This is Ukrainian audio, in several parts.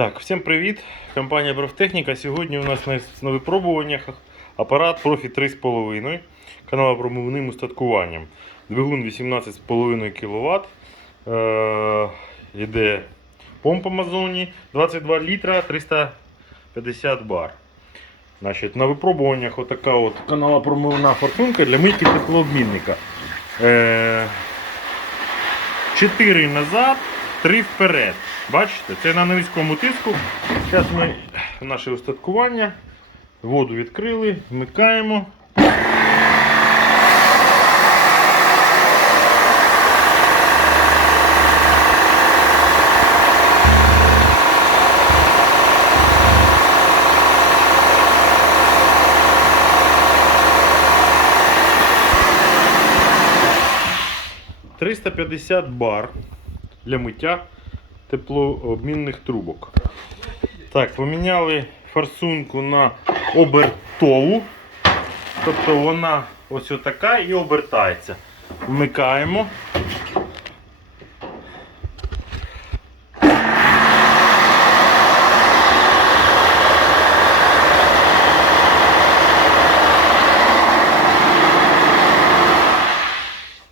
Так, всім привіт! Компанія Профтехніка. Сьогодні у нас на, випробуваннях апарат Профі 3,5 каналопромивним устаткуванням. Двигун 18,5 кВт. Е, йде помпа Мазоні 22 літра 350 бар. Значить, на випробуваннях отака от каналопромивна форсунка для мийки теплообмінника. Е, 4 назад, 3 вперед. Бачите, це на низькому тиску. Зараз ми наше устаткування. Воду відкрили, вмикаємо. «350 бар для миття теплообмінних трубок. Так, поміняли форсунку на обертову. Тобто вона ось така і обертається. Вмикаємо.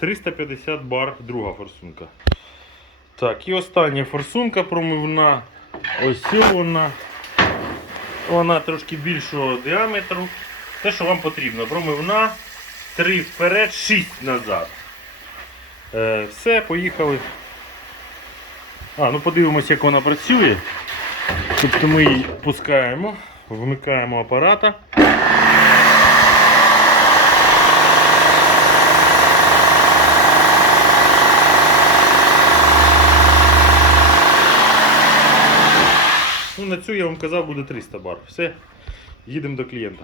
«350 бар друга форсунка. Так, і остання форсунка промивна. Ось вона. Вона трошки більшого діаметру. Те, що вам потрібно. Промивна. 3 вперед, 6 назад. Е, все, поїхали. А, ну подивимося, як вона працює. Тобто ми її пускаємо, вмикаємо апарата. На цю я вам казав буде 300 бар. Все, їдемо до клієнта.